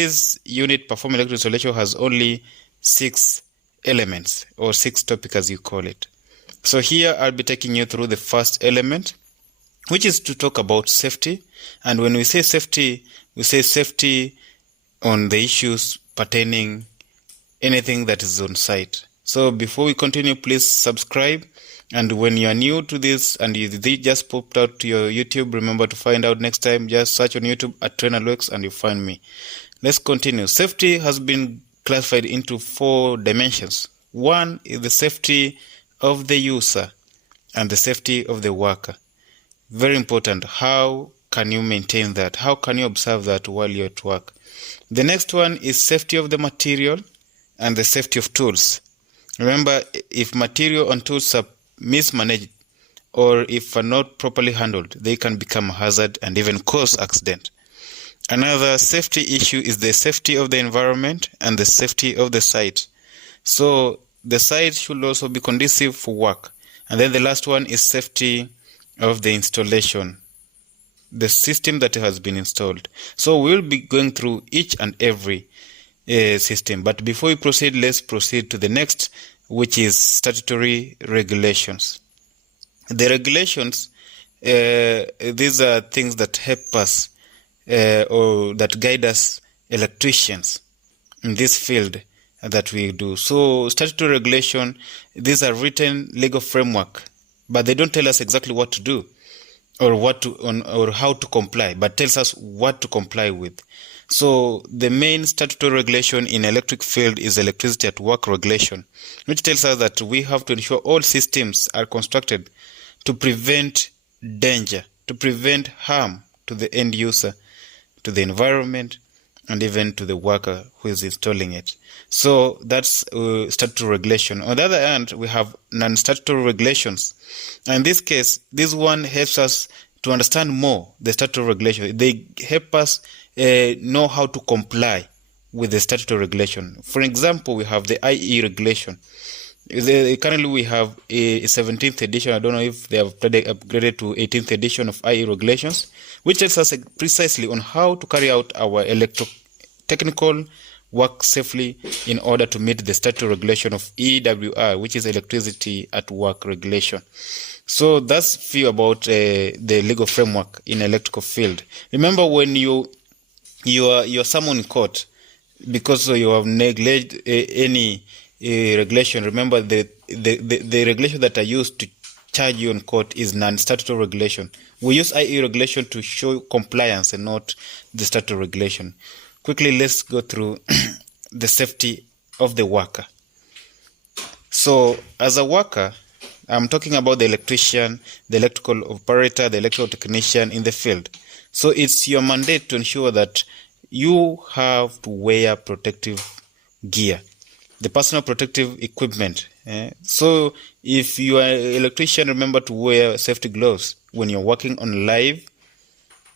This unit perform electrical installation has only 6 elements, or 6 topics as you call it. So here I'll be taking you through the first element, which is to talk about safety. And when we say safety on the issues pertaining anything that is on site. So before we continue, please subscribe. And when you are new to this and they just popped out to your YouTube, remember to find out next time. Just search on YouTube at TrainerLux and you find me. Let's continue. Safety has been classified into 4 dimensions. One is the safety of the user and the safety of the worker. Very important. How can you maintain that? How can you observe that while you're at work? The next one is safety of the material and the safety of tools. Remember, if material and tools are mismanaged or if are not properly handled, they can become a hazard and even cause accident. Another safety issue is the safety of the environment and the safety of the site. So the site should also be conducive for work. And then the last one is safety of the installation, the system that has been installed. So we'll be going through each and every system. But before we proceed, let's proceed to the next, which is statutory regulations. The regulations, these are things that help us or that guide us electricians in this field that we do. So statutory regulation, these are written legal framework, but they don't tell us exactly what to do or or how to comply, but tells us what to comply with. So the main statutory regulation in electric field is electricity at work regulation, which tells us that we have to ensure all systems are constructed to prevent danger, to prevent harm to the end user, to the environment, and even to the worker who is installing it. So that's statutory regulation. On the other hand, we have non-statutory regulations. And in this case, this one helps us to understand more the statutory regulation. They help us know how to comply with the statutory regulation. For example, we have the IE regulation. Currently, we have a 17th edition. I don't know if they have upgraded to 18th edition of IE regulations, which tells us precisely on how to carry out our electrotechnical work safely in order to meet the statutory regulation of EWR, which is electricity at work regulation. So that's few about the legal framework in electrical field. Remember, when you are summoned in court because you have neglected any regulation, remember the regulation that are used to charge you in court is non-statutory regulation. We use IE regulation to show compliance and not the statutory regulation. Quickly, let's go through the safety of the worker. So as a worker, I'm talking about the electrician, the electrical operator, the electrical technician in the field. So it's your mandate to ensure that you have to wear protective gear, the personal protective equipment. So if you are an electrician, remember to wear safety gloves when you're working on live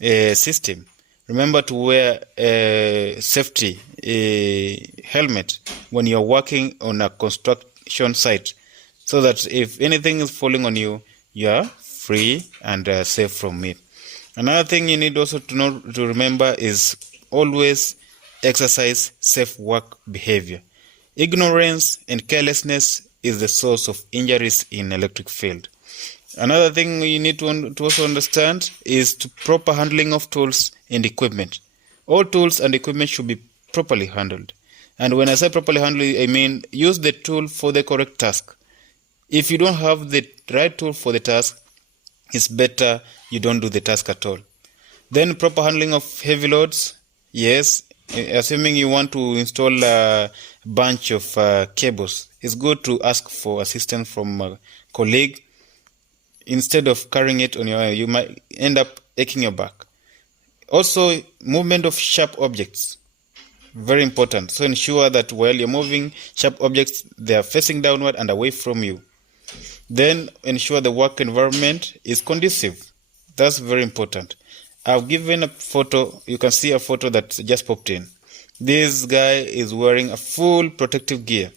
system. Remember to wear a safety helmet when you're working on a construction site, so that if anything is falling on you, you are free and safe from it. Another thing you need also to remember is always exercise safe work behavior. Ignorance and carelessness is the source of injuries in electric field. Another thing you need to also understand is the proper handling of tools and equipment. All tools and equipment should be properly handled. And when I say properly handled, I mean use the tool for the correct task. If you don't have the right tool for the task, it's better you don't do the task at all. Then proper handling of heavy loads. Yes, assuming you want to install a bunch of cables, it's good to ask for assistance from a colleague. Instead of carrying it on your own, you might end up aching your back. Also, movement of sharp objects. Very important. So ensure that while you're moving sharp objects, they are facing downward and away from you. Then ensure the work environment is conducive. That's very important. I've given a photo. You can see a photo that just popped in. This guy is wearing a full protective gear.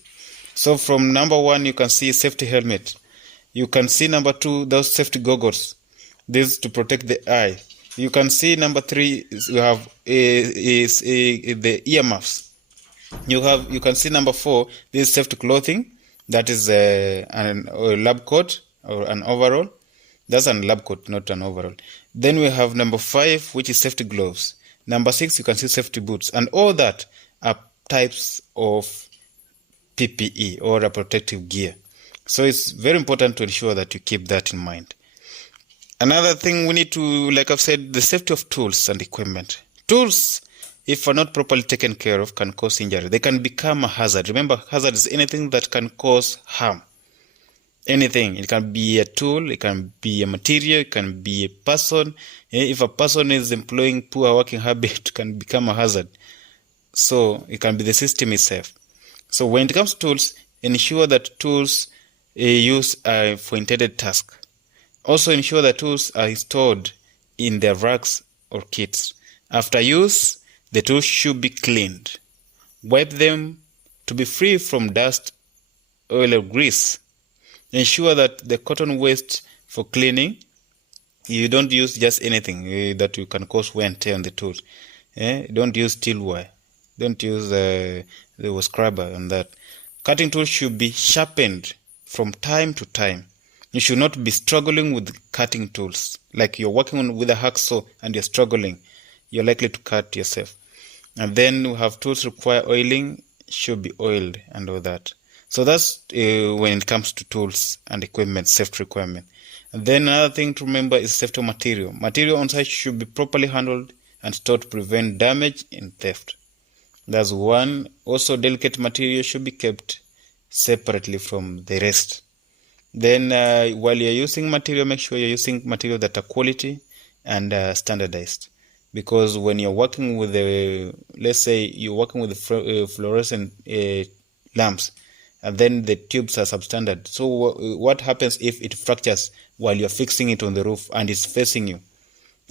So from number 1, you can see safety helmet. You can see number 2, those safety goggles. This is to protect the eye. You can see number 3 you have the earmuffs. You can see number 4, this is safety clothing, that is a lab coat or an overall. That's a lab coat, not an overall. Then we have number 5, which is safety gloves. Number 6, you can see safety boots, and all that are types of PPE or a protective gear. So it's very important to ensure that you keep that in mind. Another thing we need to, like I've said, the safety of tools and equipment. Tools, if are not properly taken care of, can cause injury. They can become a hazard. Remember, hazard is anything that can cause harm. Anything. It can be a tool, it can be a material, it can be a person. If a person is employing poor working habit, it can become a hazard. So it can be the system itself. So when it comes to tools, ensure that tools used for intended task. Also ensure that tools are stored in their racks or kits. After use, the tools should be cleaned. Wipe them to be free from dust, oil, or grease. Ensure that the cotton waste for cleaning, you don't use just anything that you can cause wear and tear on the tools. Don't use steel wire. Don't use the scrubber on that. Cutting tools should be sharpened from time to time. You should not be struggling with cutting tools. Like you're working with a hacksaw and you're struggling, you're likely to cut yourself. And then we have tools require oiling, should be oiled and all that. So that's when it comes to tools and equipment, safety requirement. And then another thing to remember is safety of material. Material on site should be properly handled and stored to prevent damage and theft. That's one. Also, delicate material should be kept separately from the rest. Then while you're using material, make sure you're using material that are quality and standardized. Because when you're working with let's say you're working with fluorescent lamps, and then the tubes are substandard. So what happens if it fractures while you're fixing it on the roof and it's facing you?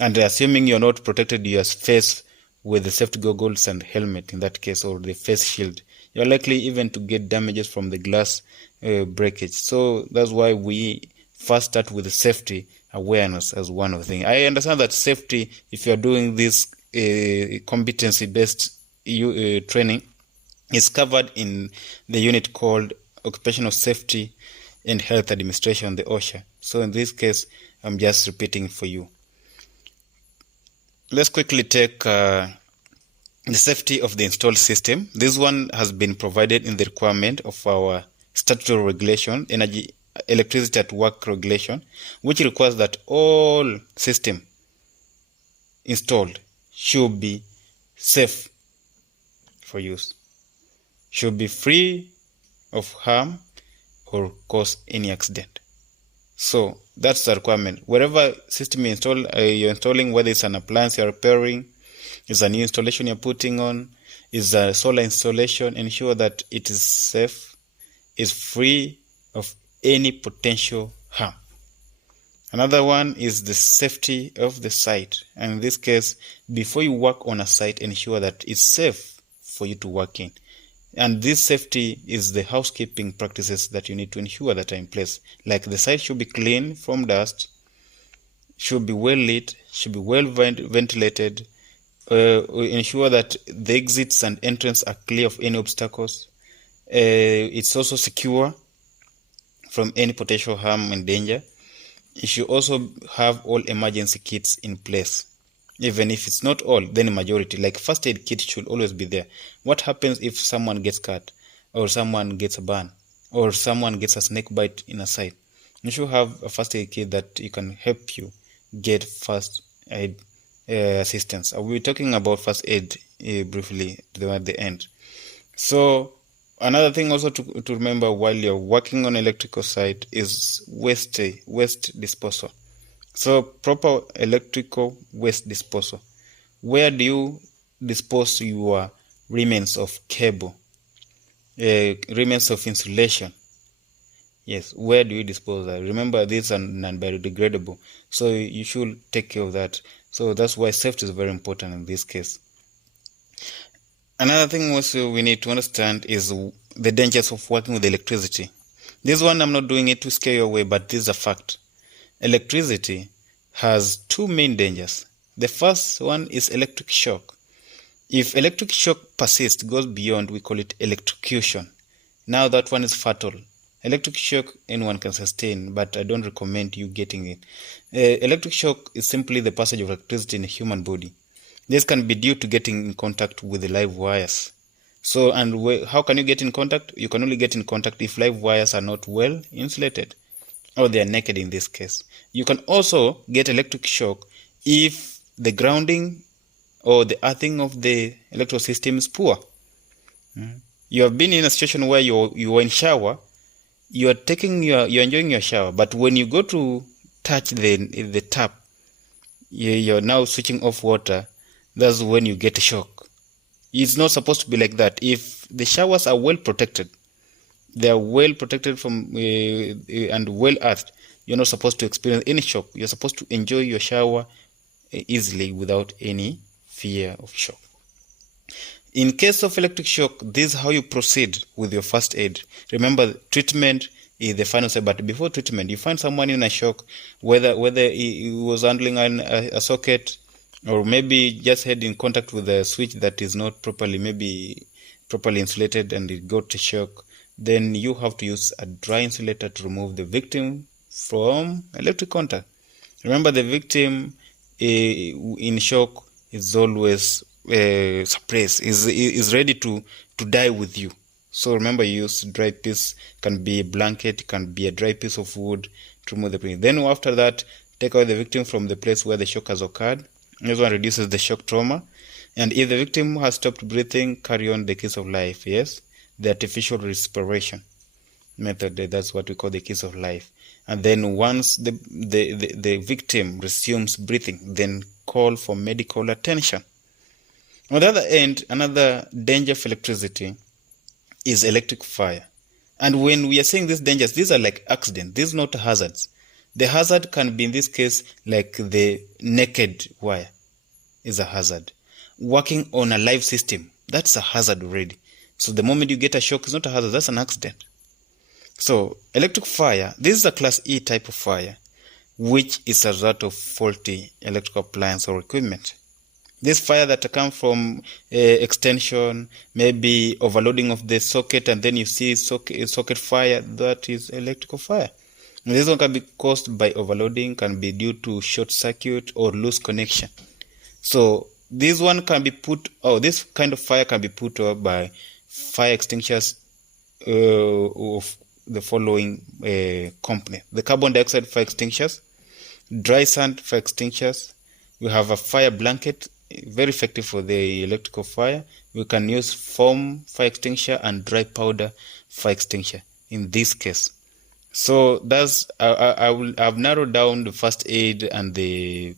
And assuming you're not protected your face with the safety goggles and helmet in that case, or the face shield, you're likely even to get damages from the glass breakage. So that's why we first start with the safety awareness as one of the things. I understand that safety, if you're doing this competency-based training, is covered in the unit called Occupational Safety and Health Administration, the OSHA. So in this case, I'm just repeating for you. Let's quickly take the safety of the installed system. This one has been provided in the requirement of our Statutory Regulation, Electricity at Work Regulation, which requires that all system installed should be safe for use, should be free of harm or cause any accident. So that's the requirement. Wherever system you're installing, whether it's an appliance you're repairing, is a new installation you're putting on, is a solar installation, ensure that it is safe, is free of any potential harm. Another one is the safety of the site. And in this case, before you work on a site, ensure that it's safe for you to work in. And this safety is the housekeeping practices that you need to ensure that are in place. Like the site should be clean from dust, should be well lit, should be well ventilated, ensure that the exits and entrance are clear of any obstacles. It's also secure from any potential harm and danger. You should also have all emergency kits in place. Even if it's not all, then a majority, like first aid kit should always be there. What happens if someone gets cut, or someone gets a burn, or someone gets a snake bite in a site? You should have a first aid kit that you can help you get first aid assistance. I will be talking about first aid briefly at the end. So another thing also to remember while you're working on electrical site is waste disposal. So proper electrical waste disposal. Where do you dispose your remains of cable, remains of insulation? Yes, where do you dispose that? Remember, these are non-biodegradable, so you should take care of that. So that's why safety is very important in this case. Another thing also we need to understand is the dangers of working with electricity. This one I'm not doing it to scare you away, but this is a fact. Electricity has two main dangers. The first one is electric shock. If electric shock persists, goes beyond, we call it electrocution. Now that one is fatal. Electric shock anyone can sustain, but I don't recommend you getting it. Electric shock is simply the passage of electricity in a human body. This can be due to getting in contact with the live wires. So, and how can you get in contact? You can only get in contact if live wires are not well insulated, or they are naked in this case. You can also get electric shock if the grounding or the earthing of the electrical system is poor. You have been in a situation where you are in shower, you're enjoying your shower, but when you go to touch the tap, you're now switching off water. That's when you get a shock. It's not supposed to be like that. If the showers are well protected, they are well protected from and well earthed, you're not supposed to experience any shock. You're supposed to enjoy your shower easily without any fear of shock. In case of electric shock, this is how you proceed with your first aid. Remember, treatment is the final step, but before treatment, you find someone in a shock, whether he was handling a socket, or maybe just had in contact with a switch that is not properly insulated and it got a shock. Then you have to use a dry insulator to remove the victim from electric contact. Remember, the victim in shock is always suppressed, is ready to die with you. So remember, you use dry piece, can be a blanket, can be a dry piece of wood to remove the pain. Then after that, take away the victim from the place where the shock has occurred. This one reduces the shock trauma. And if the victim has stopped breathing, carry on the kiss of life. Yes, the artificial respiration method, that's what we call the kiss of life. And then once the victim resumes breathing, then call for medical attention. On the other end, another danger of electricity is electric fire. And when we are saying these dangers, these are like accidents. These are not hazards. The hazard can be, in this case, like the naked wire is a hazard. Working on a live system, that's a hazard already. So the moment you get a shock, it's not a hazard, that's an accident. So electric fire, this is a class E type of fire, which is a result of faulty electrical appliance or equipment. This fire that comes from extension, maybe overloading of the socket, and then you see socket fire, that is electrical fire. And this one can be caused by overloading, can be due to short circuit or loose connection. So this one can be this kind of fire can be put out by fire extinguishers of the following company: the carbon dioxide fire extinguishers, dry sand fire extinguishers. We have a fire blanket, very effective for the electrical fire. We can use foam fire extinguisher and dry powder fire extinguisher in this case. So that's I've narrowed down the first aid and the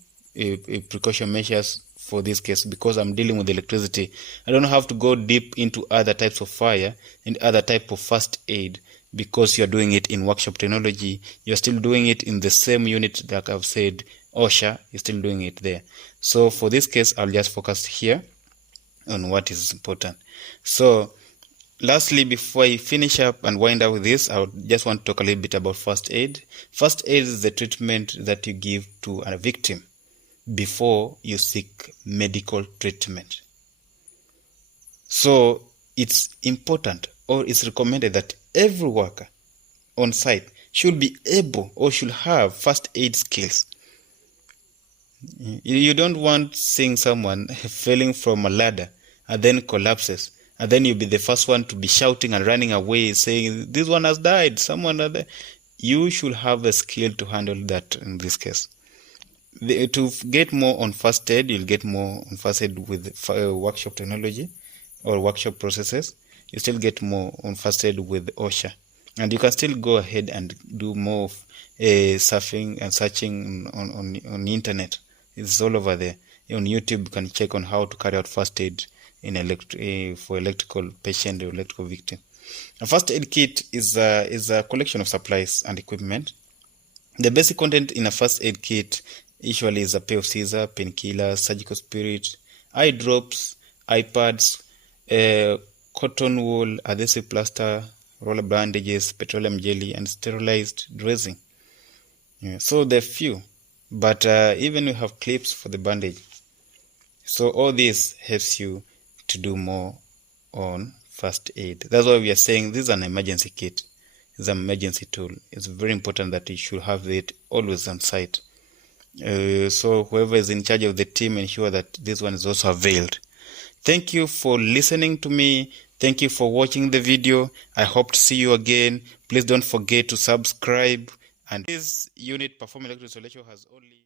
precaution measures for this case because I'm dealing with electricity. I don't have to go deep into other types of fire and other type of first aid because you're doing it in workshop technology. You're still doing it in the same unit that I've said, OSHA, you're still doing it there. So for this case, I'll just focus here on what is important. So lastly, before I finish up and wind up with this, I just want to talk a little bit about first aid. First aid is the treatment that you give to a victim before you seek medical treatment. So it's important, or it's recommended, that every worker on site should be able or should have first aid skills. You don't want seeing someone falling from a ladder and then collapses, and then you'll be the first one to be shouting and running away saying, this one has died, someone other. You should have a skill to handle that in this case. To get more on first aid, you'll get more on first aid with workshop technology or workshop processes. You still get more on first aid with OSHA. And you can still go ahead and do more of surfing and searching on the internet. It's all over there. On YouTube, you can check on how to carry out first aid in for electrical patient or electrical victim. A first aid kit is a collection of supplies and equipment. The basic content in a first aid kit usually is a pair of scissors, painkillers, surgical spirit, eye drops, eye pads, cotton wool, adhesive plaster, roller bandages, petroleum jelly, and sterilized dressing. Yeah, so there are few. But even we have clips for the bandage. So all this helps you to do more on first aid. That's why we are saying this is an emergency kit. It's an emergency tool. It's very important that you should have it always on site. So whoever is in charge of the team, ensure that this one is also availed. Thank you for listening to me. Thank you for watching the video. I hope to see you again. Please don't forget to subscribe. And this unit performing electrical installation has only